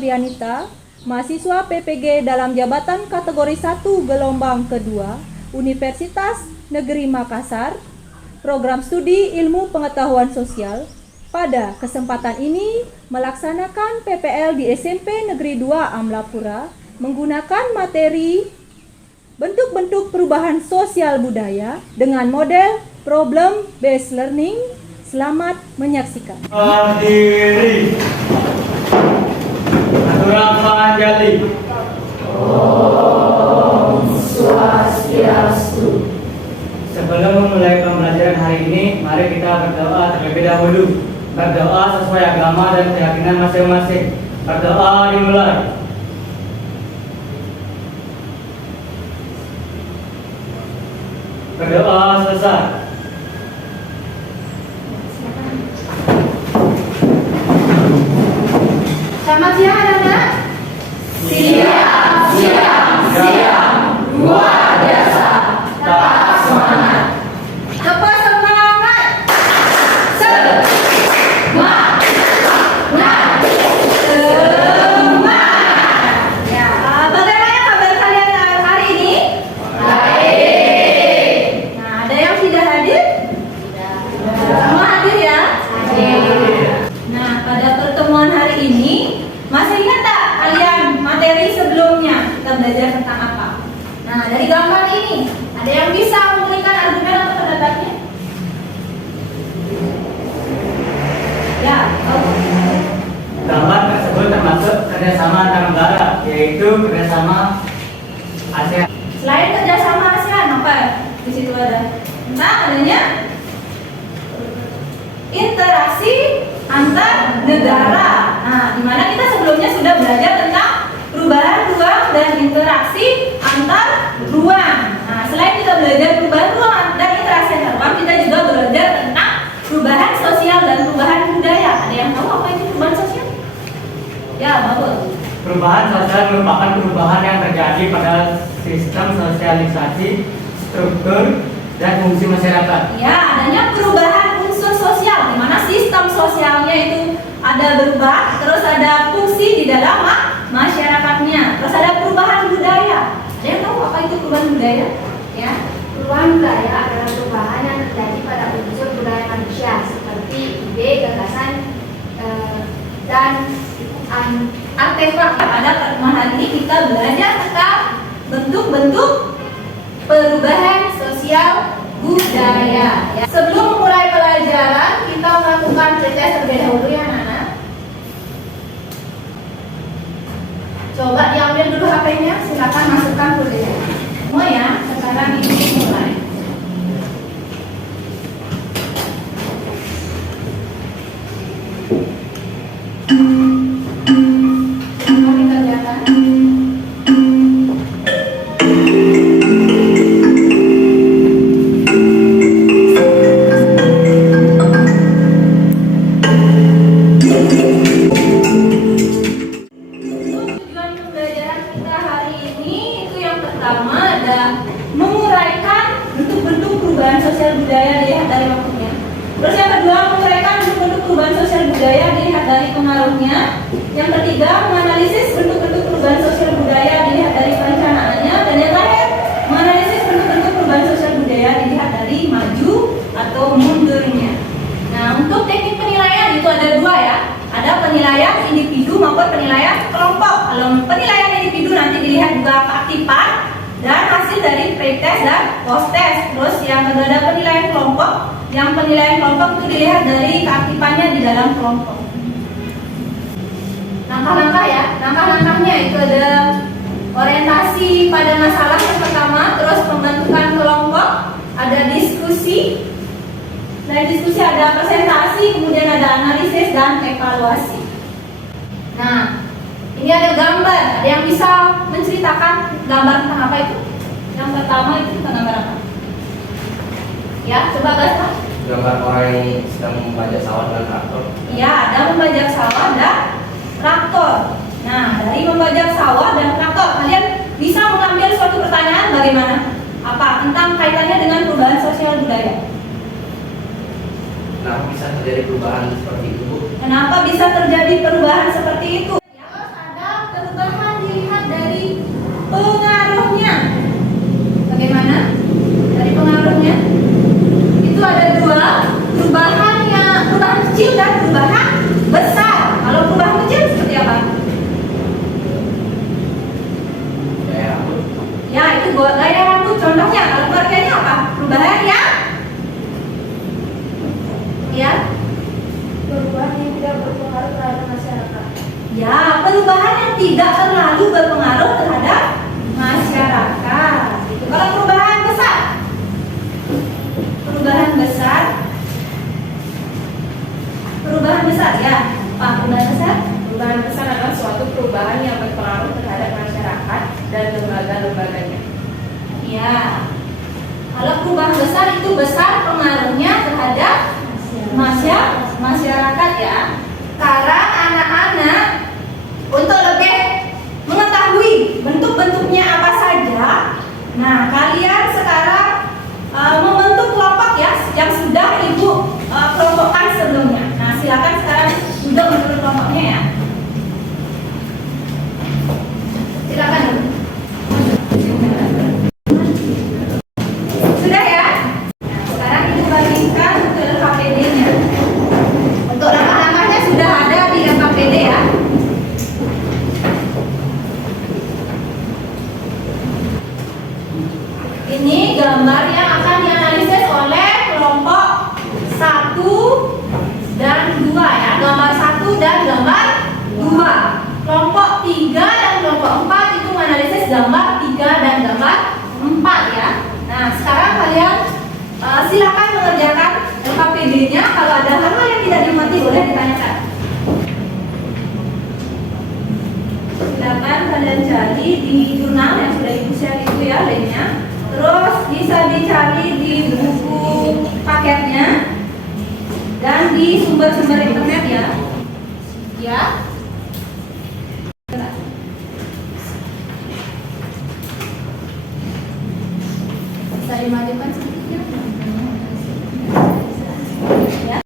Suryanita, mahasiswa PPG dalam jabatan kategori 1 gelombang kedua, Universitas Negeri Makassar, program studi Ilmu Pengetahuan Sosial. Pada kesempatan ini melaksanakan PPL di SMP Negeri 2 Amlapura menggunakan materi bentuk-bentuk perubahan sosial budaya dengan model problem based learning. Selamat menyaksikan. Berdiri. Aturan Panjali. Om Swastiastu. Sebelum memulai pembelajaran hari ini, mari kita berdoa terlebih dahulu. Berdoa sesuai agama dan keyakinan masing-masing. Berdoa dimulai. Berdoa selesai. Selamat siang anak-anak. Siang. Luar biasa. Tetap semangat. Cepat semangat. Semangat. Ya, bagaimana kabar kalian hari ini? Baik. Nah, ada yang tidak hadir? Semua hadir ya? Hadir. Nah, pada pertemuan hari ini masih ingat tak kalian materi sebelumnya kita belajar tentang apa? Nah, dari gambar ini ada yang bisa memberikan argumen atau pendapatnya? Ya, Gambar tersebut termasuk kerjasama antar negara, yaitu kerjasama ASEAN. selain kerjasama ASEAN apa? Di situ ada tentang adanya interaksi antar negara. Nah, di mana kita sebelumnya sudah belajar tentang perubahan ruang dan interaksi antar ruang. Nah, selain kita belajar perubahan ruang dan interaksi antar ruang, kita juga belajar tentang perubahan sosial dan perubahan budaya. Ada yang tahu apa itu perubahan sosial? Ya, bagus. Perubahan sosial merupakan perubahan yang terjadi pada sistem sosialisasi, struktur, dan fungsi masyarakat. Ya, adanya perubahan unsur sosial, di mana sistem sosialnya itu ada berubah, terus ada fungsi di dalam masyarakatnya, terus ada perubahan budaya. Ada yang tahu apa itu perubahan budaya? Ya, Perubahan budaya adalah perubahan yang terjadi pada unsur budaya manusia seperti ide, gagasan, dan artefak. Pada pertemuan hari ini kita belajar tentang bentuk-bentuk perubahan sosial budaya. Ya. Sebelum memulai pelajaran, kita melakukan pretest terlebih dahulu ya, anak-anak. Coba diambil dulu HP-nya, silakan masukkan kodenya. Semua ya, sekarang ini mulai. Semua dikerjakan. Tujuan pembelajaran kita hari ini itu yang pertama ada menguraikan bentuk-bentuk perubahan sosial budaya dilihat dari waktunya. Terus yang kedua menguraikan bentuk-bentuk perubahan sosial budaya dilihat dari pengaruhnya. Yang ketiga menganalisis bentuk-bentuk perubahan sosial budaya dilihat dari perencanaannya. Dan yang terakhir menganalisis bentuk-bentuk perubahan sosial budaya dilihat dari maju atau mundurnya. Nah, untuk teknik penilaian itu ada dua ya. Ada penilaian individu maupun penilaian kelompok. Kalau penilaian individu nanti dilihat juga keaktifan dan hasil dari pretest dan post-test. Terus yang kedua ada penilaian kelompok. Yang penilaian kelompok itu dilihat dari keaktifannya di dalam kelompok. Langkah-langkah ya. Langkah-langkahnya itu ada orientasi pada masalah yang pertama, terus pembentukan kelompok, ada diskusi. Dari diskusi ada presentasi, kemudian ada analisis dan evaluasi. Nah, ini ada gambar. Ada yang bisa menceritakan gambar tentang apa itu? Yang pertama itu tentang gambar apa? Ya, coba guys. Gambar orang yang sedang membajak sawah dengan traktor. Ya, ada membajak sawah dan traktor. Nah, dari membajak sawah dan traktor, kalian bisa mengambil suatu pertanyaan bagaimana? Apa? Tentang kaitannya dengan perubahan sosial budaya. Kenapa bisa terjadi perubahan seperti itu, Bu? Kenapa bisa terjadi perubahan seperti itu? Ya, harus ada pengaruhnya. Bagaimana? Dari pengaruhnya itu ada dua, perubahan kecil dan perubahan besar. Kalau perubahan kecil seperti apa? Gaya rambut. Ya, itu gaya rambut contohnya. Kalau keluarganya apa? Perubahan yang ya, Perubahan yang tidak berpengaruh terhadap masyarakat. ya, perubahan yang tidak terlalu berpengaruh terhadap masyarakat. Gitu. Kalau perubahan besar, perubahan besar ya, Pak, perubahan besar. Perubahan besar adalah suatu perubahan yang berpengaruh terhadap masyarakat dan lembaga-lembaganya. Ya, kalau perubahan besar itu besar pengaruhnya terhadap masyarakat ya. Sekarang anak-anak untuk lebih mengetahui bentuk-bentuknya apa saja. Nah, kalian sekarang membentuk kelompok ya yang sudah ibu kelompokkan sebelumnya. Nah, silakan sekarang untuk membentuk kelompoknya ya. Silakan dulu. Sudah ya? Nah, sekarang ibu bagikan ke LKPD-nya. Untuk langkah-langkahnya sudah ada di LKPD ya. Ini gambar yang akan dianalisis oleh kelompok 1 dan 2 ya. Gambar 1 dan gambar 2. Kelompok 3 dan kelompok 4 itu menganalisis gambar 3 dan gambar 4 ya. Nah, sekarang kalian silakan mengerjakan LKPD-nya. Kalau ada hal-hal yang tidak dimengerti boleh ditanyakan. Silakan kalian cari di jurnal yang sudah ibu share itu ya, linknya. Terus bisa dicari di buku paketnya dan di sumber-sumber internet ya. Ya. Bisa dimajukan sedikit ya.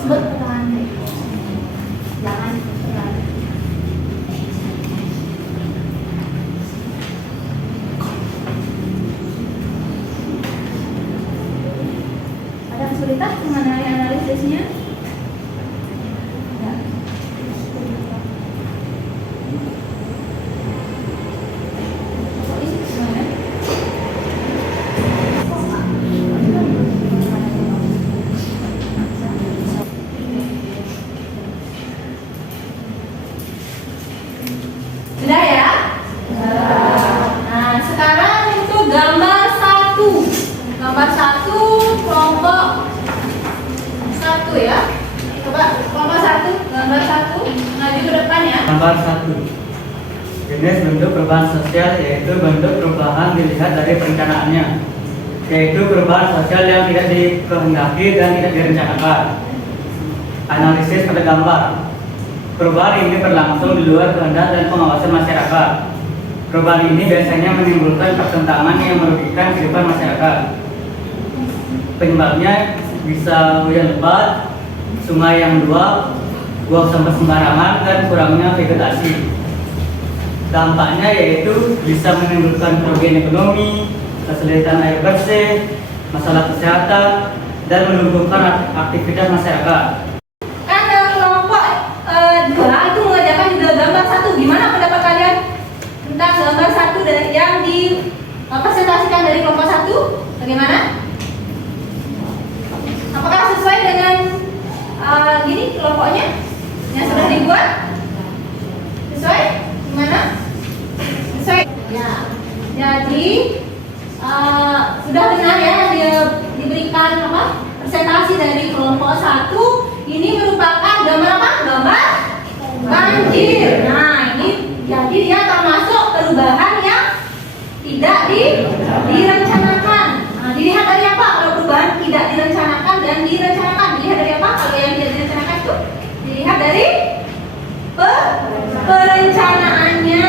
Sebut tangan. Jangan ada kesulitan mengenai analisisnya? Ya. Sudah ya? Nah, sekarang untuk gambar 1. Gambar 1 kelompok 1 ya. Coba kelompok 1, gambar 1 maju ke depan ya. Gambar 1. Jenis bentuk perubahan sosial yaitu bentuk perubahan dilihat dari perencanaannya, yaitu perubahan sosial yang tidak dikehendaki dan tidak direncanakan. Analisis pada gambar. Perubahan ini berlangsung di luar kehendak dan pengawasan masyarakat. Perubahan ini biasanya menimbulkan pertentangan yang merugikan kehidupan masyarakat. Penyebabnya bisa hujan lebat, sungai yang meluap, buang sampah sembarangan, dan kurangnya vegetasi. Dampaknya yaitu bisa menimbulkan kerugian ekonomi, kesulitan air bersih, masalah kesehatan, dan melumpuhkan aktivitas masyarakat. Kan kelompok 2 itu mengerjakan juga gambar 1. Gimana pendapat kalian tentang gambar 1 yang dipresentasikan dari kelompok 1? Bagaimana? Apakah sesuai dengan gini kelompoknya yang sudah dibuat? Sesuai? Gimana? Sesuai? Ya. Jadi sudah benar ya diberikan presentasi dari kelompok 1. Ini merupakan gambar apa? Gambar banjir. Nah, ini jadi dia termasuk perubahan yang tidak direncanakan. Nah, dilihat dari apa? Kalau perubahan tidak direncanakan dan direncanakan, dilihat dari apa? Kalau yang tidak direncanakan itu dilihat dari perencanaannya.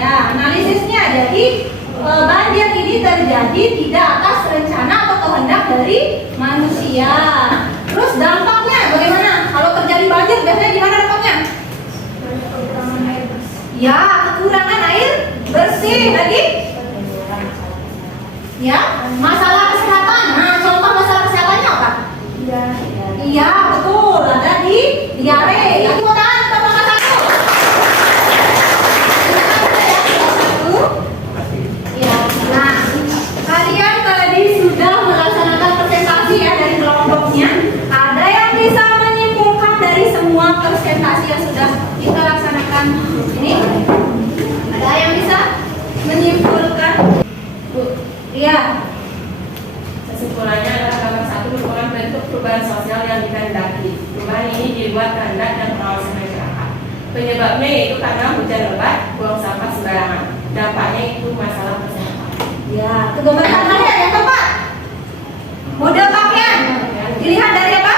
Ya, analisisnya. Jadi banjir ini terjadi tidak atas rencana atau kehendak dari manusia. Terus dampaknya bagaimana? Kalau terjadi banjir biasanya gimana dampaknya? Ya, kekurangan air bersih. Lagi? Ya, masalah kesehatan. Nah, contoh masalah kesehatannya apa? Iya, betul. Ada di diare. Yang mau tahan, kita nomor satu. Ya, nah, kalian tadi sudah melaksanakan presentasi ya dari kelompoknya. Ada yang bisa menyimpulkan dari semua presentasi yang sudah kita laksanakan ini? Ada yang bisa menyimpulkan? Iya. Kesimpulannya adalah gambar 1 merupakan bentuk perubahan sosial yang dikehendaki. Perubahan ini dibuat kehendak dan pengawasan masyarakat. Penyebabnya yaitu karena hujan lebat, buang sampah sembarangan. Dampaknya itu masalah kesehatan. Ya, gambar terakhir yang keempat. Model pakaian. Dilihat dari apa?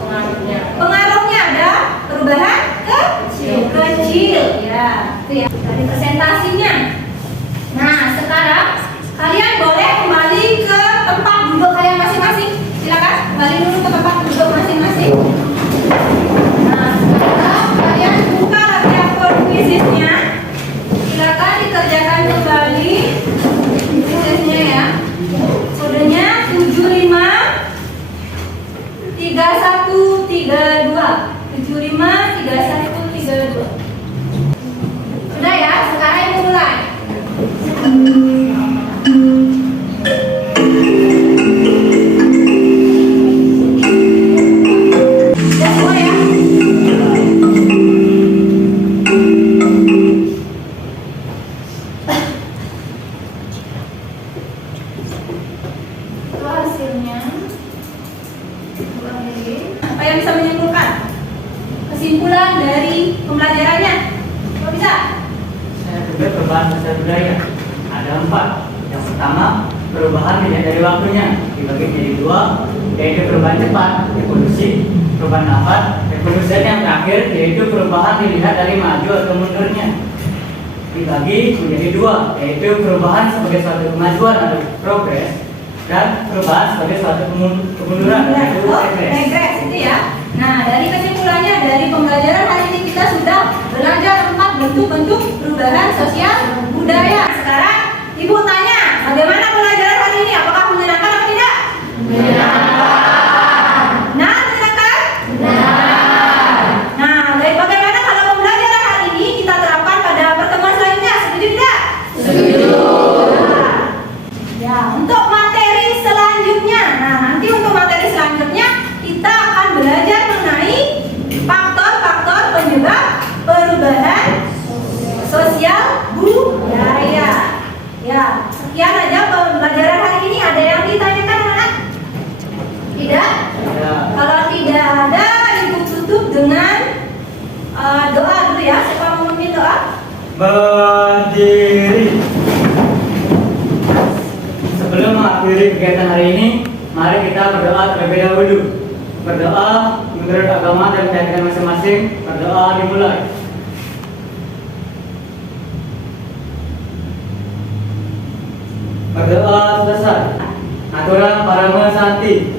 Pengaruhnya Pengaruhnya ada perubahan kecil. Ya, itu ya. Dari presentasinya. Nah, sekarang kalian boleh kembali ke tempat duduk kalian masing-masing. Silakan kembali dulu ke tempat duduk masing-masing. Nah, sekarang kalian buka laptop fisiknya. Silakan dikerjakan kembali fisiknya ya. Kodenya 75 3132. 75 3132. Sudah ya, sekarang ibu mulai. Sudah semua ya? Itu hasilnya. Ulang lagi. Apa yang bisa menyimpulkan? Kesimpulan dari pembelajarannya. Kok bisa? Saya juga perubahan sosial budaya. Ada 4. Yang pertama, perubahan dilihat dari waktunya, dibagi jadi 2, yaitu perubahan cepat, evolusi, perubahan lambat, evolusi, dan yang terakhir yaitu perubahan dilihat dari maju atau mundurnya, dibagi menjadi 2, yaitu perubahan sebagai suatu kemajuan atau progres, dan perubahan sebagai suatu kemunduran yaitu regres. Regres itu ya. Nah, dari kesimpulannya dari pembelajaran hari ini kita sudah belajar 4 bentuk-bentuk perubahan sosial budaya. Sekarang Ibu tanya, bagaimana pembelajaran hari ini? Apakah menyenangkan atau tidak? Menyenangkan. Nah, menyenangkan? Benar. Nah, bagaimana kalau pembelajaran hari ini kita terapkan pada pertemuan selanjutnya? Setuju tidak? Setuju. Ya, untuk materi selanjutnya. Nah, nanti untuk materi selanjutnya kita akan belajar mengenai faktor-faktor penyebab perubahan sosial budaya. Ya, sekian aja pembelajaran hari ini. Ada yang ditanyakan anak? Tidak? Kalau tidak ada, Ibu tutup dengan doa dulu ya. Siapa mau memimpin doa? Berdiri. Sebelum mengakhiri kegiatan hari ini, mari kita berdoa terlebih dahulu. Berdoa menurut agama dan keyakinan masing-masing. Berdoa dimulai. Berdoa selesai. Aturan Parama Santi.